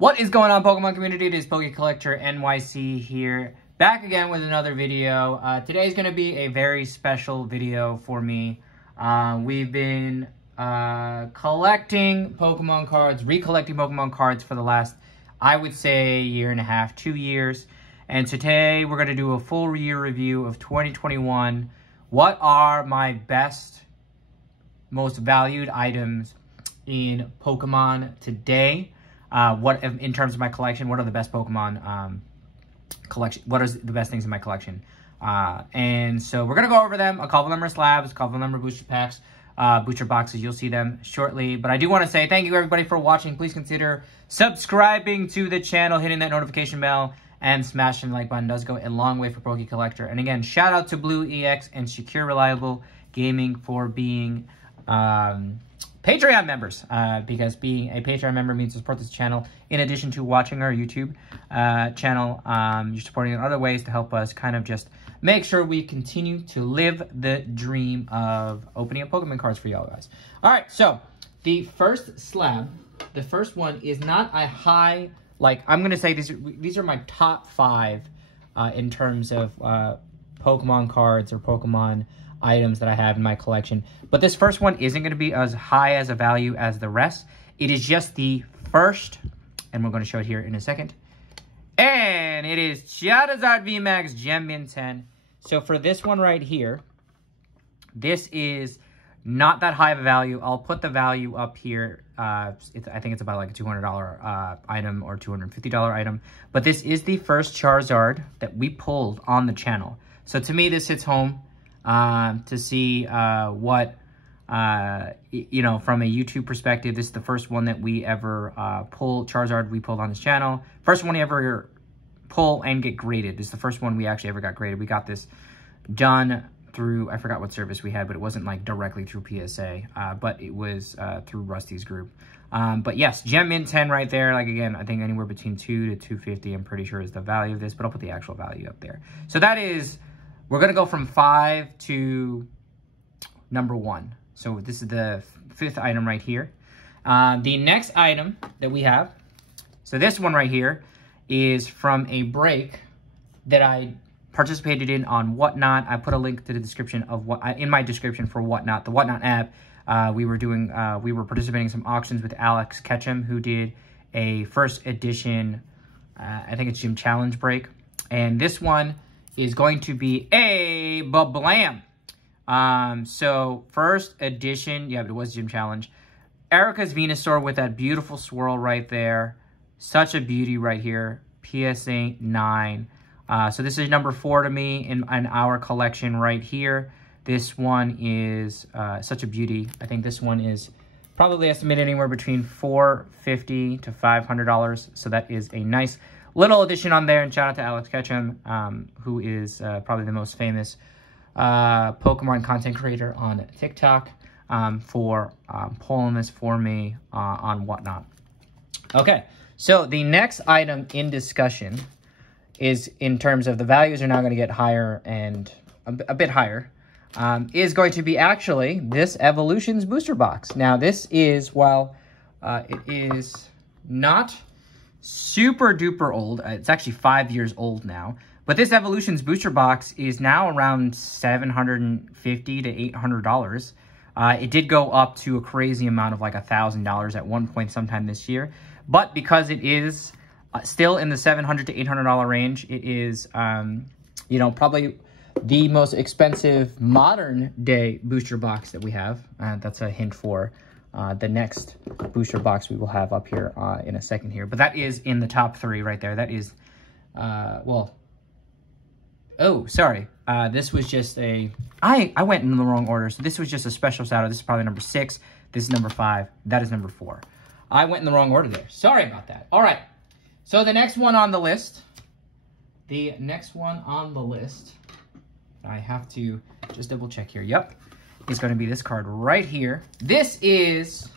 What is going on, Pokemon community? It is Collector NYC here, back again with another video. Today is going to be a very special video for me. We've been collecting Pokemon cards, recollecting Pokemon cards for the last, I would say, year and a half, 2 years. And today we're going to do a full year review of 2021. What are my best, most valued items in Pokemon today? What in terms of my collection, what are the best Pokemon collection, what are the best things in my collection? And so we're going to go over them. A couple of them are slabs, a couple of them are booster packs, booster boxes. You'll see them shortly. But I do want to say thank you, everybody, for watching. Please consider subscribing to the channel, hitting that notification bell, and smashing the like button. Does go a long way for Collector. And again, shout out to Blue EX and Secure Reliable Gaming for being Patreon members, because being a Patreon member means to support this channel. In addition to watching our YouTube channel, you're supporting in other ways to help us kind of just make sure we continue to live the dream of opening up Pokemon cards for y'all guys. All right, so the first slab, the first one is not a high, like, I'm going to say these are my top 5 in terms of Pokemon cards or Pokemon items that I have in my collection. But this first one isn't going to be as high as a value as the rest. It is just the first, and we're going to show it here in a second. And it is Charizard VMAX Gem Min 10. So for this one right here, this is not that high of a value. I'll put the value up here. I think it's about like a $200 item or $250 item. But this is the first Charizard that we pulled on the channel. So to me, this hits home. To see what, you know, from a YouTube perspective, this is the first one that we ever Charizard we pulled on this channel. First one we ever pull and get graded. This is the first one we actually ever got graded. We got this done through, I forgot what service we had, but it wasn't like directly through PSA, but it was through Rusty's group. But yes, Gem Min 10 right there. Like, again, I think anywhere between $2 to $250, I'm pretty sure is the value of this, but I'll put the actual value up there. So that is... We're going to go from 5 to number 1. So this is the 5th item right here. The next item that we have, so this one right here, is from a break that I participated in on Whatnot. I put a link to the description of in my description for Whatnot, the Whatnot app. We were participating in some auctions with Alex Ketchum, who did a first edition, I think it's Gym Challenge break. And this one is going to be a Bablam. So first edition, yeah, but it was Gym Challenge. Erica's Venusaur with that beautiful swirl right there. Such a beauty right here. PSA 9. So this is number 4 to me in our collection right here. This one is such a beauty. I think this one is probably estimated anywhere between $450 to $500. So that is a nice little addition on there, and shout out to Alex Ketchum, who is probably the most famous Pokemon content creator on TikTok, for pulling this for me on Whatnot. Okay, so the next item in discussion is, in terms of the values are now going to get higher and a bit higher, is going to be actually this Evolutions booster box. Now this is, while it is not super duper old, it's actually 5 years old now, but this Evolutions booster box is now around $750 to $800. It did go up to a crazy amount of like $1,000 at one point sometime this year, but because it is still in the $700 to $800 range, it is you know, probably the most expensive modern day booster box that we have. That's a hint for the next booster box we will have up here in a second here. But that is in the top 3 right there. That is, well, oh, sorry. This was just a, I went in the wrong order. So this was just a special shout out. This is probably number 6. This is number 5. That is number 4. I went in the wrong order there. Sorry about that. All right. So the next one on the list, I have to just double check here. Yep. It's going to be this card right here. This is,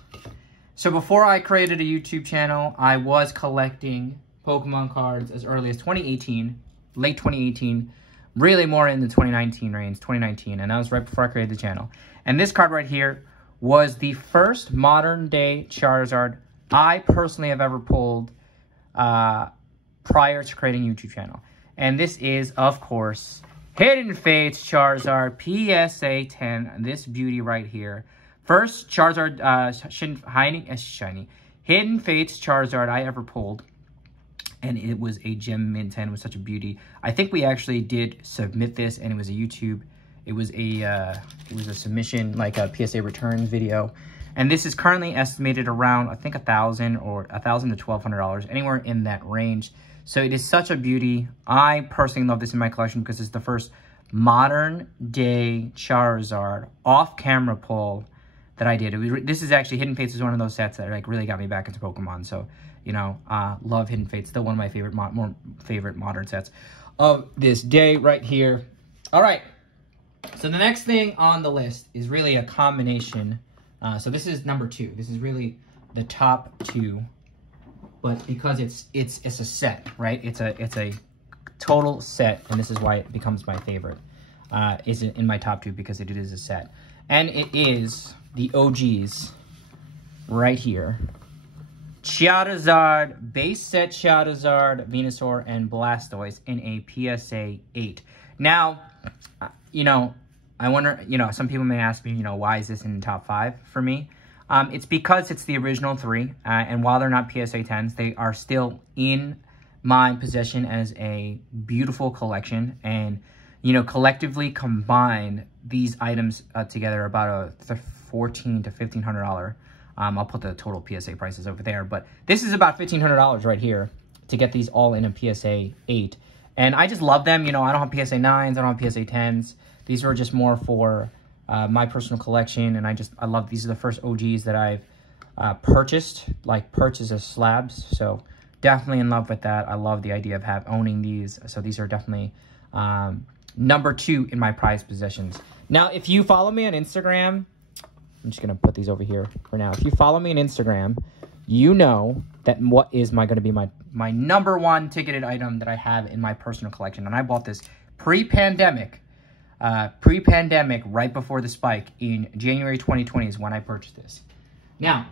so before I created a YouTube channel, I was collecting Pokemon cards as early as 2018, late 2018, really more in the 2019 range, 2019, and that was right before I created the channel. And this card right here was the first modern day Charizard I personally have ever pulled prior to creating a YouTube channel. And this is, of course, Hidden Fates Charizard PSA 10. This beauty right here. First Charizard shiny Hidden Fates Charizard I ever pulled. And it was a gem mint 10. It was such a beauty. I think we actually did submit this, and it was a YouTube. It was a submission, like a PSA returns video. And this is currently estimated around, I think, $1,000 or $1,000 to $1,200, anywhere in that range. So it is such a beauty. I personally love this in my collection because it's the first modern day Charizard off-camera pull that I did. This is actually, Hidden Fates is one of those sets that like really got me back into Pokemon. So, you know, love Hidden Fates. Still one of my favorite, more favorite modern sets of this day right here. All right. So the next thing on the list is really a combination. So this is number 2. This is really the top 2, but because it's a set, right? It's a total set, and this is why it becomes my favorite. Is in my top 2 because it is a set, and it is the OGs right here. Charizard, base set Charizard, Venusaur, and Blastoise in a PSA 8. Now, you know, I wonder, you know, some people may ask me, you know, why is this in the top 5 for me? It's because it's the original 3, and while they're not PSA 10s, they are still in my possession as a beautiful collection, and, you know, collectively combined, these items together about a $1,400 to $1,500. I'll put the total PSA prices over there, but this is about $1,500 right here to get these all in a PSA 8. And I just love them. You know, I don't have PSA 9s, I don't have PSA 10s. These are just more for my personal collection, and I love, these are the first OGs that I've purchased as slabs. So definitely in love with that. I love the idea of owning these. So these are definitely number 2 in my prized possessions. Now, if you follow me on Instagram, I'm just going to put these over here for now. If you follow me on Instagram, you know that what is going to be my number 1 ticketed item that I have in my personal collection. And I bought this pre-pandemic, right before the spike in January 2020 is when I purchased this. Now,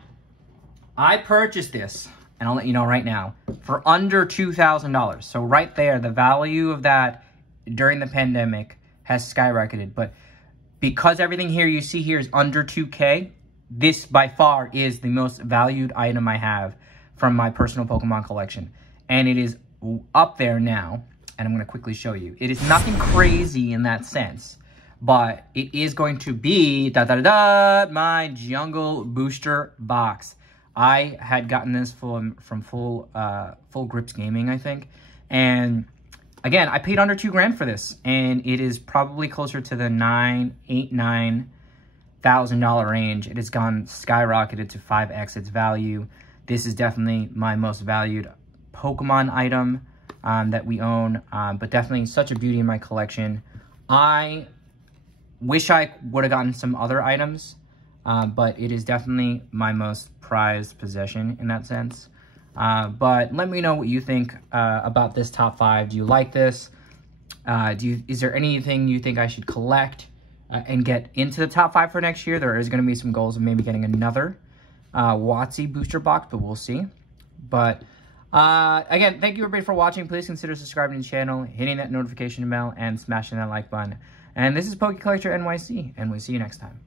I purchased this, and I'll let you know right now, for under $2,000. So right there, the value of that during the pandemic has skyrocketed. But because everything here you see here is under 2K, this by far is the most valued item I have from my personal Pokemon collection. And it is up there now, and I'm going to quickly show you. It is nothing crazy in that sense, but it is going to be my Jungle Booster box. I had gotten this from Full Grips Gaming, I think, and again, I paid under $2,000 for this, and it is probably closer to the $9,000 range. It has gone skyrocketed to 5x its value. This is definitely my most valued Pokemon item that we own, but definitely such a beauty in my collection. I wish I would have gotten some other items, but it is definitely my most prized possession in that sense. But let me know what you think about this top 5. Do you like this? Is there anything you think I should collect and get into the top 5 for next year? There is going to be some goals of maybe getting another WotC booster box, but we'll see. But again, thank you everybody for watching. Please consider subscribing to the channel, hitting that notification bell, and smashing that like button. And this is Poke Collector NYC, and we'll see you next time.